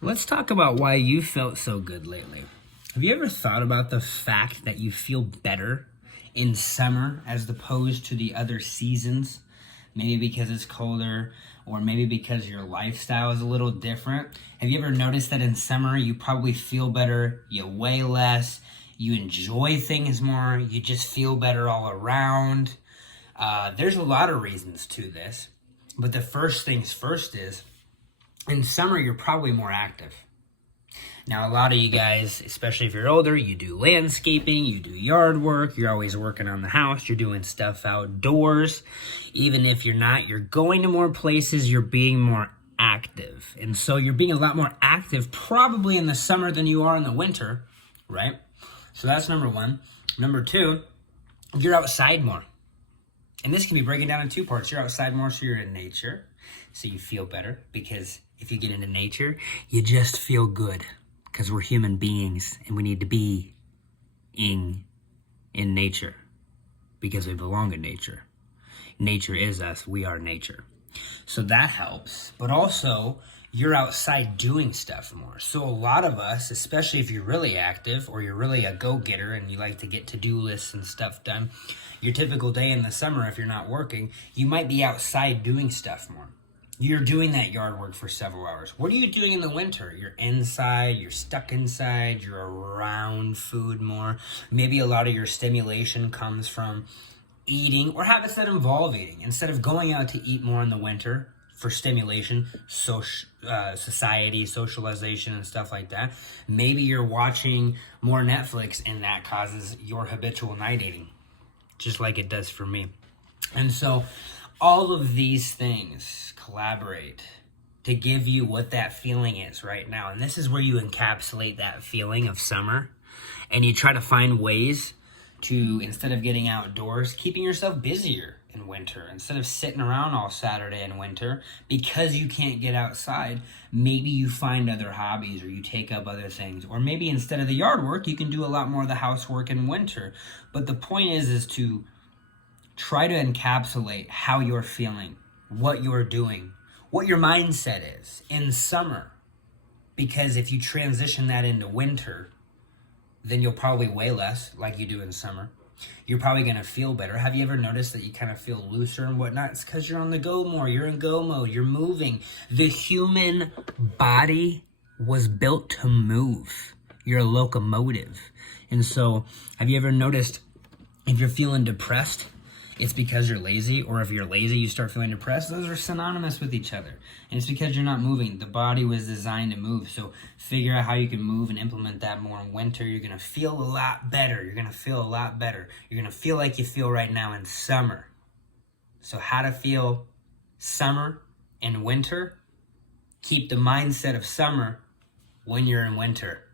Let's talk about why you felt so good lately. Have you ever thought about the fact that you feel better in summer as opposed to the other seasons? Maybe because it's colder, or maybe because your lifestyle is a little different. Have you ever noticed that in summer you probably feel better, you weigh less, you enjoy things more, you just feel better all around? There's a lot of reasons to this, but the first things first is in summer you're probably more active. Now, a lot of you guys, especially if you're older, you do landscaping, you do yard work, you're always working on the house, you're doing stuff outdoors. Even if you're not, you're going to more places, you're being more active. And so you're being a lot more active probably in the summer than you are in the winter, right? So that's number one. Number two, you're outside more. And this can be breaking down in two parts. You're outside more, so you're in nature, so you feel better, because if you get into nature, you just feel good, because we're human beings and we need to be in nature because we belong in nature. Nature is us, we are nature. So that helps, but also you're outside doing stuff more. So a lot of us, especially if you're really active or you're really a go-getter and you like to get to-do lists and stuff done, your typical day in the summer, if you're not working, you might be outside doing stuff more. You're doing that yard work for several hours. What are you doing in the winter? You're inside, you're stuck inside, you're around food more. Maybe a lot of your stimulation comes from eating or habits that involve eating. Instead of going out to eat more in the winter for stimulation, society, socialization, and stuff like that, maybe you're watching more Netflix and that causes your habitual night eating, just like it does for me. And so all of these things collaborate to give you what that feeling is right now. And this is where you encapsulate that feeling of summer, and you try to find ways to, instead of getting outdoors, keeping yourself busier in winter. Instead of sitting around all Saturday in winter because you can't get outside, maybe you find other hobbies or you take up other things. Or maybe instead of the yard work, you can do a lot more of the housework in winter. But the point is to try to encapsulate how you're feeling, what you're doing, what your mindset is in summer. Because if you transition that into winter, then you'll probably weigh less like you do in summer. You're probably going to feel better. Have you ever noticed that you kind of feel looser and whatnot? It's because you're on the go more. You're in go mode. You're moving. The human body was built to move. You're a locomotive. And so have you ever noticed if you're feeling depressed, it's because you're lazy, or if you're lazy, you start feeling depressed? Those are synonymous with each other. And it's because you're not moving. The body was designed to move. So figure out how you can move and implement that more in winter. You're going to feel a lot better. You're going to feel a lot better. You're going to feel like you feel right now in summer. So how to feel summer and winter? Keep the mindset of summer when you're in winter.